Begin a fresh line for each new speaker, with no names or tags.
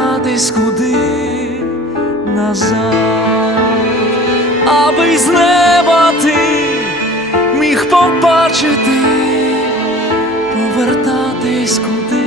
повертатись куди назад, аби з неба ти міг побачити, повертатись куди.